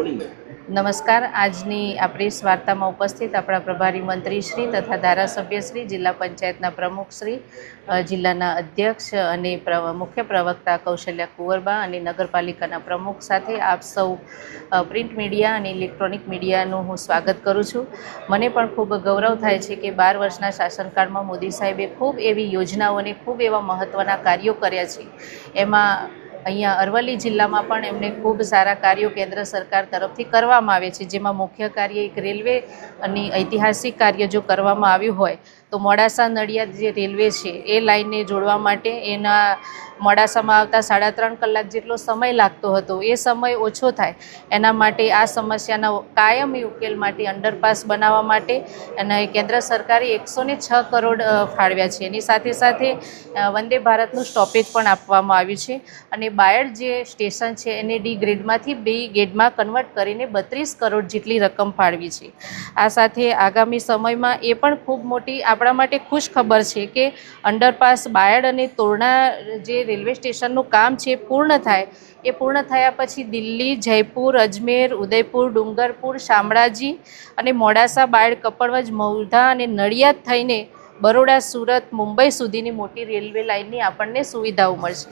નમસ્કાર। આજની આ પ્રેસ વાર્તામાં ઉપસ્થિત આપણા પ્રભારી મંત્રીશ્રી તથા ધારાસભ્યશ્રી, જિલ્લા પંચાયતના પ્રમુખશ્રી, જિલ્લાના અધ્યક્ષ અને મુખ્ય પ્રવક્તા કૌશલ્યા કુંવરબા અને નગરપાલિકાના પ્રમુખ સાથે આપ સૌ પ્રિન્ટ મીડિયા અને ઇલેક્ટ્રોનિક મીડિયાનું હું સ્વાગત કરું છું। મને પણ ખૂબ ગૌરવ થાય છે કે 12 વર્ષના શાસનકાળમાં મોદી સાહેબે ખૂબ એવી યોજનાઓને ખૂબ એવા મહત્ત્વના કાર્યો કર્યા છે। એમાં અહીંયા અરવલ્લી જિલ્લામાં પણ એમને ખૂબ સારા કાર્યો કેન્દ્ર સરકાર તરફથી કરવામાં આવે છે, જેમાં મુખ્ય કાર્ય એક રેલવેની ઐતિહાસિક કાર્ય જો કરવામાં આવ્યું હોય તો મોડાસા નડિયાદ જે રેલવે છે એ લાઇનને જોડવા માટે એના મોડાસામાં આવતા 3.5 કલાક જેટલો સમય લાગતો હતો, એ સમય ઓછો થાય એના માટે આ સમસ્યાના કાયમી ઉકેલ માટે અંડરપાસ બનાવવા માટે અને કેન્દ્ર સરકારે 106 કરોડ ફાળવ્યા છે। એની સાથે સાથે વંદે ભારતનું સ્ટોપેજ પણ આપવામાં આવ્યું છે અને બાયડ જે સ્ટેશન છે એને ડી ગ્રેડમાંથી બી ગ્રેડમાં કન્વર્ટ કરીને 32 કરોડ જેટલી રકમ ફાળવી છે। આ સાથે આગામી સમયમાં એ પણ ખૂબ મોટી આપણા માટે ખુશ ખબર છે કે અંડરપાસ બાયડ અને તોરણા જે રેલવે સ્ટેશનનું કામ છે પૂર્ણ થાય। એ પૂર્ણ થયા પછી દિલ્હી, જયપુર, અજમેર, ઉદયપુર, ડુંગરપુર, શામળાજી અને મોડાસા, બાયડ, કપડવંજ, મૌધા અને નડિયાદ થઈને બરોડા, સુરત, મુંબઈ સુધીની મોટી રેલવે લાઇનની આપણને સુવિધાઓ મળશે।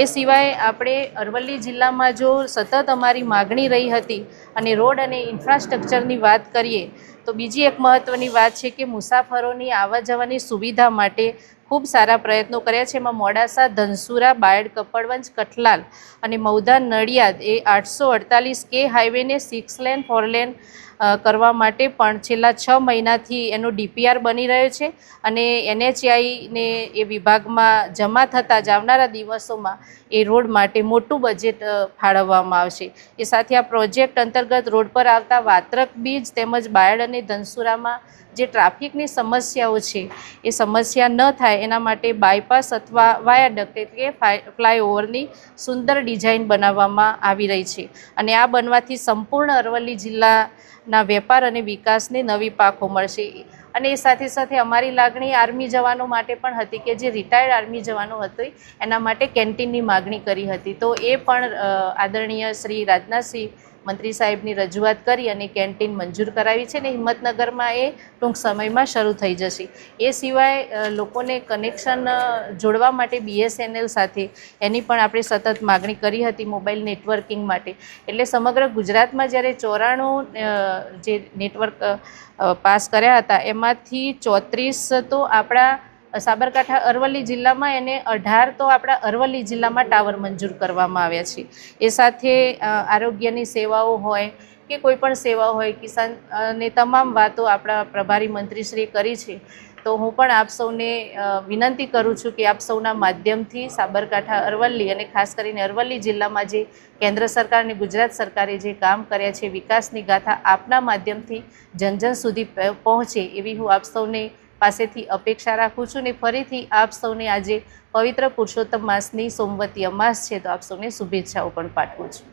એ સિવાય આપણે અરવલ્લી જિલ્લામાં જો સતત અમારી માગણી રહી હતી અને રોડ અને ઇન્ફ્રાસ્ટ્રક્ચરની વાત કરીએ તો બીજી એક મહત્ત્વની વાત છે કે મુસાફરોની આવવા જવાની સુવિધા માટે ખૂબ સારા પ્રયત્નો કર્યા છે। એમાં મોડાસા, ધનસુરા, બાયડ, કપડવંજ, કઠલાલ અને મૌધા, નડિયાદ એ 848 કે હાઈવેને 6 લેન 4 લેન કરવા માટે પણ છેલ્લા 6 મહિનાથી એનો ડીપીઆર બની રહ્યો છે અને NHAIને એ વિભાગમાં જમા થતાં જ આવનારા દિવસોમાં એ રોડ માટે મોટું બજેટ ફાળવવામાં આવશે। એ સાથે આ પ્રોજેક્ટ અંતર્ગત રોડ પર આવતા વાત્રક બીજ તેમજ બાયડ અને ધનસુરામાં જે ટ્રાફિકની સમસ્યાઓ છે એ સમસ્યા ન થાય એના માટે બાયપાસ અથવા વાયાડક્ટ એટલે કે ફ્લાયઓવરની સુંદર ડિઝાઇન બનાવવામાં આવી રહી છે અને આ બનવાથી સંપૂર્ણ અરવલ્લી જિલ્લાના વેપાર અને વિકાસને નવી પાંખો મળશે। અને એ સાથે સાથે અમારી લાગણી આર્મી જવાનો માટે પણ હતી કે જે રિટાયર્ડ આર્મી જવાનો હતો એના માટે કેન્ટીનની માગણી કરી હતી, તો એ પણ આદરણીય શ્રી રાજનાથસિંહ મંત્રી સાહેબની રજૂઆત કરી અને કેન્ટીન મંજૂર કરાવી છે અને હિંમતનગરમાં એ ટૂંક સમયમાં શરૂ થઈ જશે। એ સિવાય લોકોને કનેક્શન જોડવા માટે BSNL સાથે એની પણ આપણે સતત માગણી કરી હતી મોબાઈલ નેટવર્કિંગ માટે। એટલે સમગ્ર ગુજરાતમાં જ્યારે 94 જે નેટવર્ક પાસ કર્યા હતા એમાંથી 34 તો આપણા સાબરકાંઠા અરવલ્લી જિલ્લામાં અને 18 તો આપણા અરવલ્લી જિલ્લામાં ટાવર મંજૂર કરવામાં આવ્યા છે। એ સાથે આરોગ્યની સેવાઓ હોય કે કોઈ પણ સેવા હોય, કિસાન અને તમામ વાતો આપણા પ્રભારી મંત્રીશ્રીએ કરી છે। તો હું પણ આપ સૌને વિનંતી કરું છું કે આપ સૌના માધ્યમથી સાબરકાંઠા, અરવલ્લી અને ખાસ કરીને અરવલ્લી જિલ્લામાં જે કેન્દ્ર સરકાર અને ગુજરાત સરકારે જે કામ કર્યા છે, વિકાસની ગાથા આપના માધ્યમથી જન જન સુધી પહોંચે એવી હું આપ સૌને પાસેથી અપેક્ષા રાખું છું ને ફરીથી આપ સૌને આજે પવિત્ર પુરુષોત્તમ માસની સોમવતી અમાસ છે તો આપ સૌને શુભેચ્છાઓ પણ પાઠવું છું।